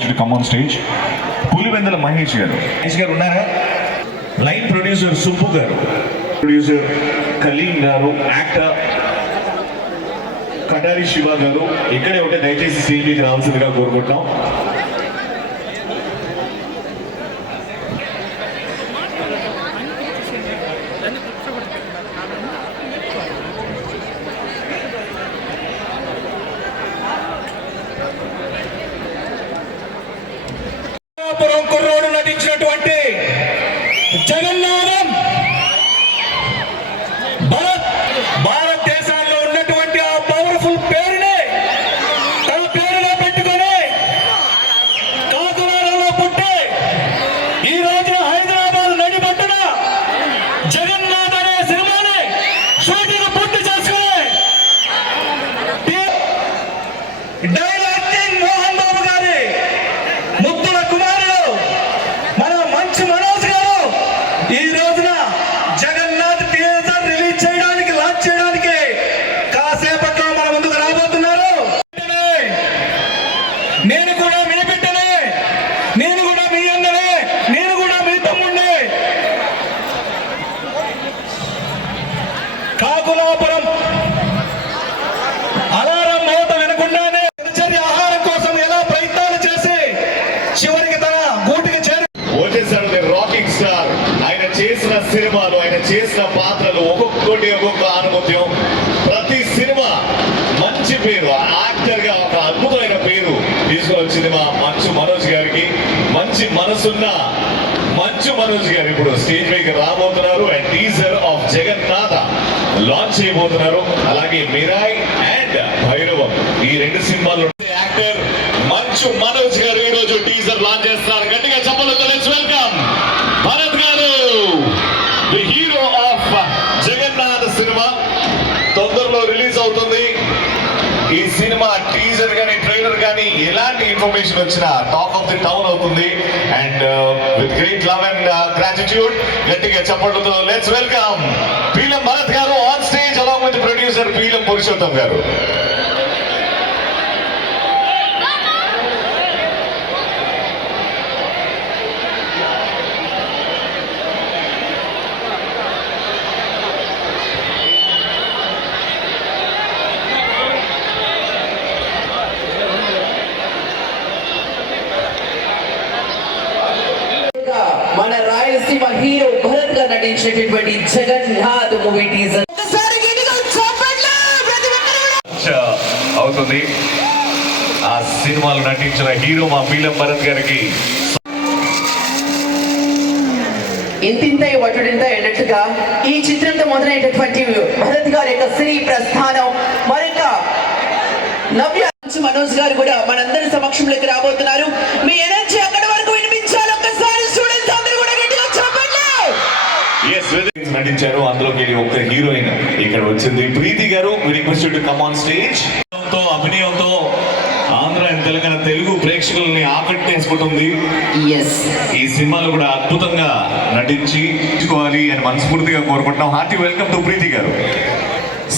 To come on stage Pulivendula Mahesh garu. Mahesh garu ఉన్నారా? Line producer Subbu గారు. Producer Kaleem గారు actor Katari Shiva గారు. ఇక్కడే ఉంటే దయచేసి సీన్ మీకు రావాల్సిందిగా కోరుకుంటున్నాం పురం కుర్రోడు నటించినటువంటి జగన్నాథం భారత్ భారతదేశాల్లో ఉన్నటువంటి ఆ పవర్ఫుల్ పేరుని తన పేరులో పెట్టుకొని కాకులారంలో పుట్టి ఈ రోజున హైదరాబాద్ నడిబట్టున జగన్నాథ్ అనే సినిమాని షూటింగ్ పూర్తి చేసుకుని డైలాక్టింగ్ మోహన్ బాబు గారి ముద్దుల కుమారుడు మన మంచి మనోజ్ గారు ఈ రోజున జగన్నాథ్ థియేటర్ రిలీజ్ చేయడానికి లాంచ్ చేయడానికి కాసేపట్లో మన ముందుకు రాబోతున్నారు నేను కూడా మీ బిడ్డనే నేను కూడా మీ అన్ననే నేను కూడా మీ తమ్ముడినే కాకులాపురం అలారం మోత వినకుండానే దినచర్య ఆహారం కోసం ఎలా ప్రయత్నాలు చేసి చివరికి తన గూటికి చేరి వచ్చేసాడు రాకింగ్ స్టార్ ఆయన చేసిన సినిమాలు ఆయన చేసిన పాత్రలు ఒక్కొక్కటి ఒక్కొక్క ఆనుమత్యం ప్రతి సినిమా మంచి పేరు యాక్టర్గా ఒక అద్భుతమైన పేరు వచ్చింది మా మంచు మనోజ్ గారికి. మంచి మనసున్న మంచు మనోజ్ గారు ఇప్పుడు స్టేజ్ మీద రాబోతున్నారు. And teaser of Jagannatha launch చేయబోతున్నారు. అలాగే మిరాయ్ అండ్ భైరవం ఈ రెండు సినిమాలు యాక్టర్ మంచు మనోజ్ గారు ఈ రోజు టీజర్ లాంచ్ చేస్తున్నారు. కానీ ఎలాంటి ఇన్ఫర్మేషన్ వచ్చినా టాక్ ఆఫ్ ది టౌన్ అవుతుంది. And with great love and gratitude గట్టిగా చప్పట్లతో let's welcome Peelam Bharath garu on stage along with producer Peelam Purushottam garu. Rayalaseema hero భరత్గా నటించినటువంటి జగన్నాథ్ మూవీ టీజర్. అవుతుంది. ఆ సినిమాలో నటించిన హీరో మా పీలం భరత్ గారికి ఇంతింతై వటుడింత అన్నట్టుగా ఈ చిత్రంతో మొదలైనటువంటి భరత్ గారి యొక్క సినీ ప్రస్థానం మరొక నవ్య మనోజ్ గారు కూడా మనందరి సమక్షంలోకి రాబోతున్నారు. మీ ఎనర్జీ నటించారు. అందులోకి ఒక హీరోయిన్ ఇక్కడ వచ్చింది. ప్రీతి గారు రిక్వెస్ట్ టు కమ్ ఆన్ స్టేజ్తో అభినయంతో ఆంధ్ర అండ్ తెలంగాణ తెలుగు ప్రేక్షకుల్ని ఆకట్టేసుకుంటుంది. ఎస్ ఈ సినిమాలో కూడా అద్భుతంగా నటించి అని మనస్ఫూర్తిగా కోరుకుంటున్నాం. హార్టీ వెల్కమ్ టు ప్రీతి గారు.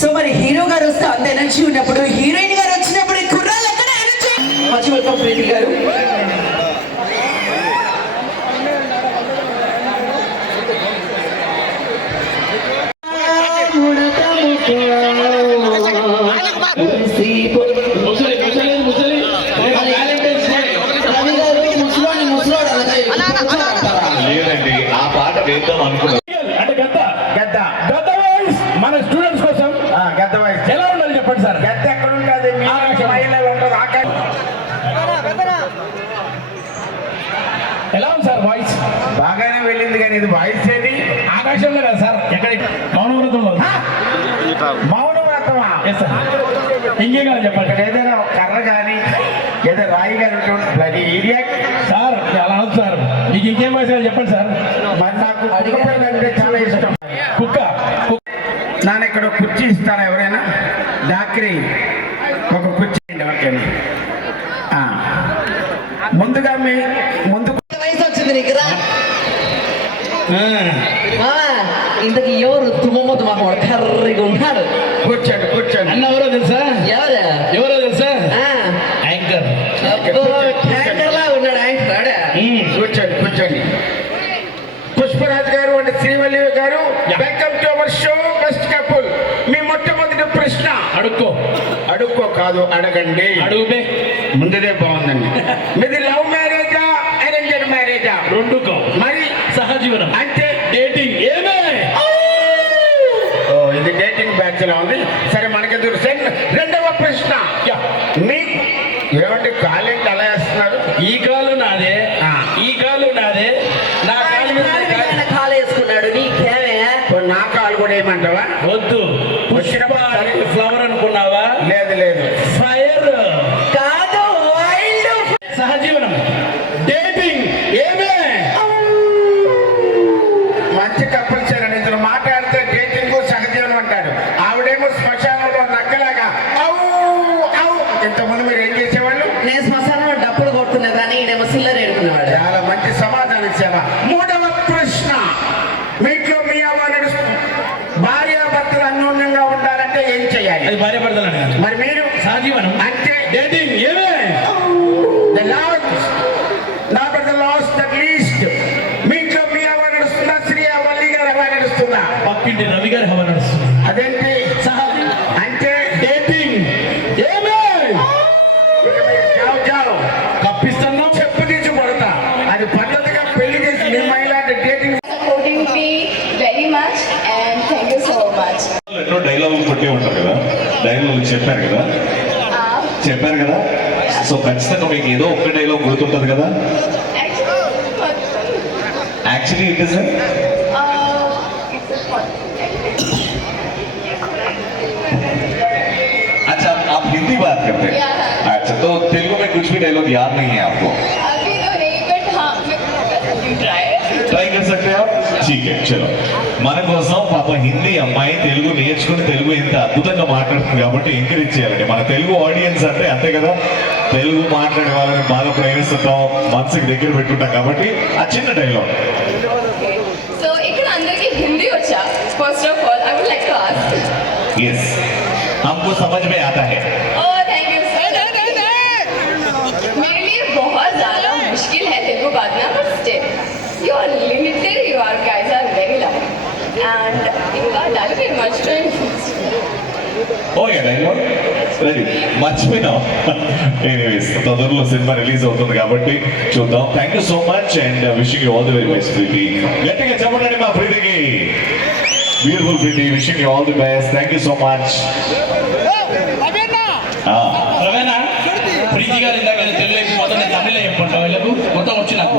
సో మరి హీరో గారు వస్తే అంత ఎనర్జీ ఉన్నప్పుడు హీరోయిన్ గారు వచ్చినప్పుడు ఈ కుర్రాళ్ళు ఎక్కడ ఎనర్జీ మంచి వెల్కమ్ ప్రీతి గారు. సార్ గద్ద ఎక్కడ ఉంటుంది మీ ఆకాశం. మహిళలు ఉంటుంది? ఆకాశం. ఎలా ఉంది సార్ వాయిస్? బాగానే వెళ్ళింది కానీ ఇది వాయిస్ ఏది ఆకాశంలో కదా సార్ ఎక్కడ? మౌనవ్రతంలో మౌన వ్రతమా ఎస్ సార్ ఇంకేం కాదు చెప్పండి. ఏదైనా కర్ర కానీ ఏదో రాయి కానీ ఉంటుంది. ఏరియా? సార్ అలా అవుతుంది సార్. మీకు ఇంకేం వాయిస్ చెప్పండి సార్. మరి నాకు కుక్క అంటే చాలా ఇష్టం. కుక్క. నాన్న ఇక్కడ కుర్చీ ఇస్తారా ఎవరైనా? డాక్రి ఒక కుర్చీ ఓకేనా? ముందుగా మీ అడుక్కో. అడుక్కో కాదు అడగండి. అడుగుబే. ముందుదే బాగుందండి. మీది లవ్ మ్యారేజా అరేంజ్డ్ మ్యారేజా? రెండుకో మరి? సహజీవనం. అంటే? డేటింగ్. ఏమే? ఓ ఇది డేటింగ్ బ్యాచ్లో ఉంది. సరే సెకండ్ రెండవ ప్రశ్న. మీకు ఏమంటే కాలేజ్ అలా వేస్తున్నారు? ఈ కాలు నాదే. ఆ. ఈ కాలు నాదే. నా కాలు మీద కాలు నీకేమే? ఓ నా కాలు కూడా ఏమంటావా వద్దు. ఫ్లవర్ అనుకున్నావా లేదు లేదు ఫైర్ కాదు వైల్డ్ సహజీవనం డేటింగ్ ఏమే మంచి కప్పులు చేరండి ఇద్దరు మాట్లాడితే డేటింగ్ సహజీవనం అంటారు ఆవిడేమో శ్మశానంలో నక్కలాగా అవు అవు ఇంతకుముందు మీరు ఏం చేసేవాళ్ళు నేను శ్మశానంలో డప్పులు కొడుతున్నా కానీ ఈయనేమో సిల్లర్ ఎడుకునేవాడు చాలా మంచి సమాధానం ఇచ్చావా మూడవ ప్రశ్న మీట్లో మీ అమ్మ నడుస్తుంది భార్యాభర్తలు అన్యోన్యంగా ఉండాలంటే ఏం చేయాలి అది భార్య భర్తలు అడగాలి మరి మీరు సహజీవనం అంటే డేటింగ్ ఏమే the last not the last least మీ నడుస్తుందా శ్రీ అవ్వల్లి గారు అవ్వ నడుస్తుందా పక్కింటి రవి గారి హవ నడుస్తుంది అదేంటి? సహజీవనం అంటే డేటింగ్ ఏమే ఇక మీరు జావ్ జావ్ కప్పిస్తున్నాం చెప్పు తీసి కొడతా. అది పద్ధతిగా పెళ్ళి చేసి మీ ఇలాంటి డేటింగ్. ఎన్నో కొట్టి ఉంటారు కదా. డైలాగులు చెప్పారు కదా. Uh, చెప్పారు కదా. సో ఖచ్చితంగా మీకు ఏదో ఒక్క డైలాగ్ గుర్తుంటుంది కదా actually, but, actually it is uh, it's a fun. अच्छा आप हिंदी बात करते हैं Yeah. अच्छा तो तेलुगु में कुछ भी डायलॉग याद नहीं है आपको अभी तो नहीं बट हाँ यू ट्राई ట్రై कर सकते हैं आप ठीक है चलो మన కోసం పాప హిందీ అమ్మాయి తెలుగు నేర్చుకుని తెలుగు ఇంత అద్భుతంగా మాట్లాడుతుంది కాబట్టి ఎంకరేజ్ చేయాలండి మన తెలుగు ఆడియన్స్ అంటే అంతే కదా తెలుగు మాట్లాడే వాళ్ళని బాగా ప్రేమిస్తుంటాం మనసుకి దగ్గర పెట్టుకుంటాం కాబట్టి ఆ చిన్న డైలాగ్ సో ఇక్కడ అందరికీ హిందీ వచ్చా first of all I would like to ask yes हमको समझ में आता है ओह ఓకే డైలాగ్ రెడీ మర్చిపోయినాం ఎనీవేస్ తొందరలో సినిమా రిలీజ్ అవుతుంది కాబట్టి చూద్దాం. Thank you so much and wishing you all the very best Preethi గట్టిగా చెప్పండి మా ప్రీతికి. Beautiful Preethi wishing you all the best thank you so much Preethi garu ఇందాక తెలుగు వైపు మొత్తం నేను తమిళ చెప్పండి. వీళ్ళకు మొత్తం వచ్చి నాకు.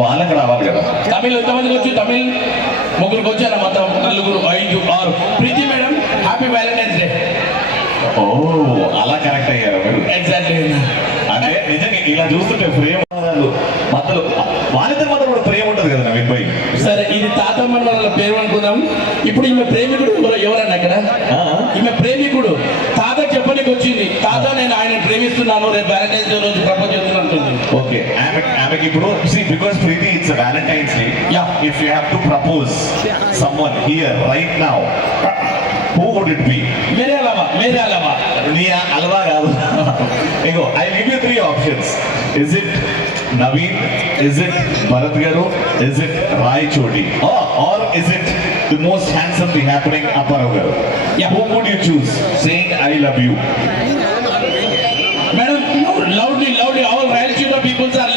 వాళ్ళకి రావాలి కదా? తమిళ్ ఎంతమందికి వచ్చి? తమిళ్ ముగ్గురికి వచ్చారు మొత్తం? నలుగురు ఐదు ఆరు. Preethi madam happy valentine's day ఓ అలా కనెక్ట్ అయ్యారు ఎగ్జాక్ట్లీ అంటే నిజంగా ఇలా చూస్తుంటే ప్రేమ మధ్యలో వాళ్ళిద్దరి మధ్య కూడా ప్రేమ ఉంటుంది కదా నవీన్ భాయ్? సరే ఇది తాతమ్మ వాళ్ళ పేరు అనుకుందాం. ఇప్పుడు ఈమె ప్రేమికుడు ఎవరు ఎవరన్నా అక్కడ? ఈమె ప్రేమికుడు. తాత చెప్పనికి వచ్చింది. తాత నేను ఆయన ప్రేమిస్తున్నాను రేపు వ్యాలంటైన్స్ డే రోజు ప్రపోజ్ చేస్తున్నాను ఓకే ఆమె ఆమెకి ఇప్పుడు see because Preethi it's valentine's day Yeah. If you have to propose someone here right now who would it be మేరే అలవా మేరే అలవా నీ అలవా కాదు ఇగో I give you three options is it Naveen is it Bharath garu is it Rayachoti or is it the most handsome the happening Apparao garu Yeah. Who would you choose saying I love you madam loudly loudly all royal cheetah peoples are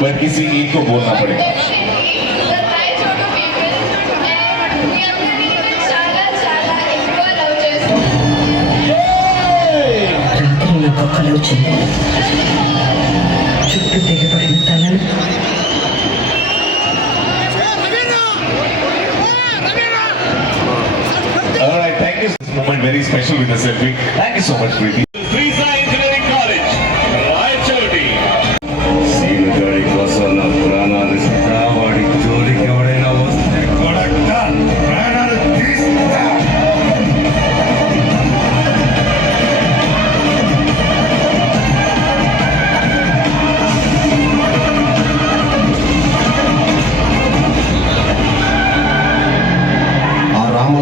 पर किसी एक को बोलना पड़ेगा Definitely the right sort of people and మీ అందరినీ నేను చాలా చాలా ఎక్కువ లవ్ చేస్తున్నాను రాత్రి నాకు ఒక్కలు వచ్చింది చుట్టూ తెగబడిన తలను All right, thank you. This moment very special with the selfie. Thank you so much, Preeti.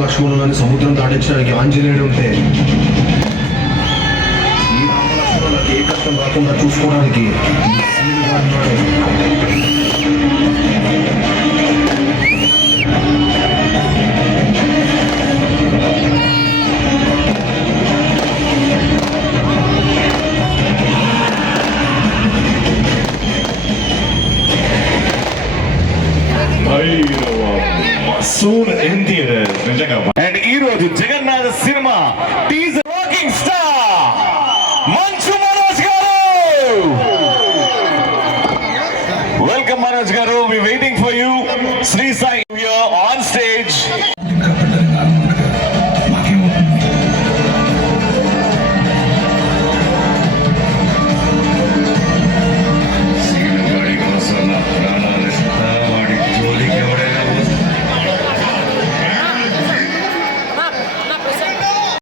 రామలక్ష్మణులు అని సముద్రం దాటించడానికి ఆంజనేయుడు ఉంటే ఈ రామలక్ష్మణులకు ఏ కష్టం రాకుండా చూసుకోవడానికి Soon.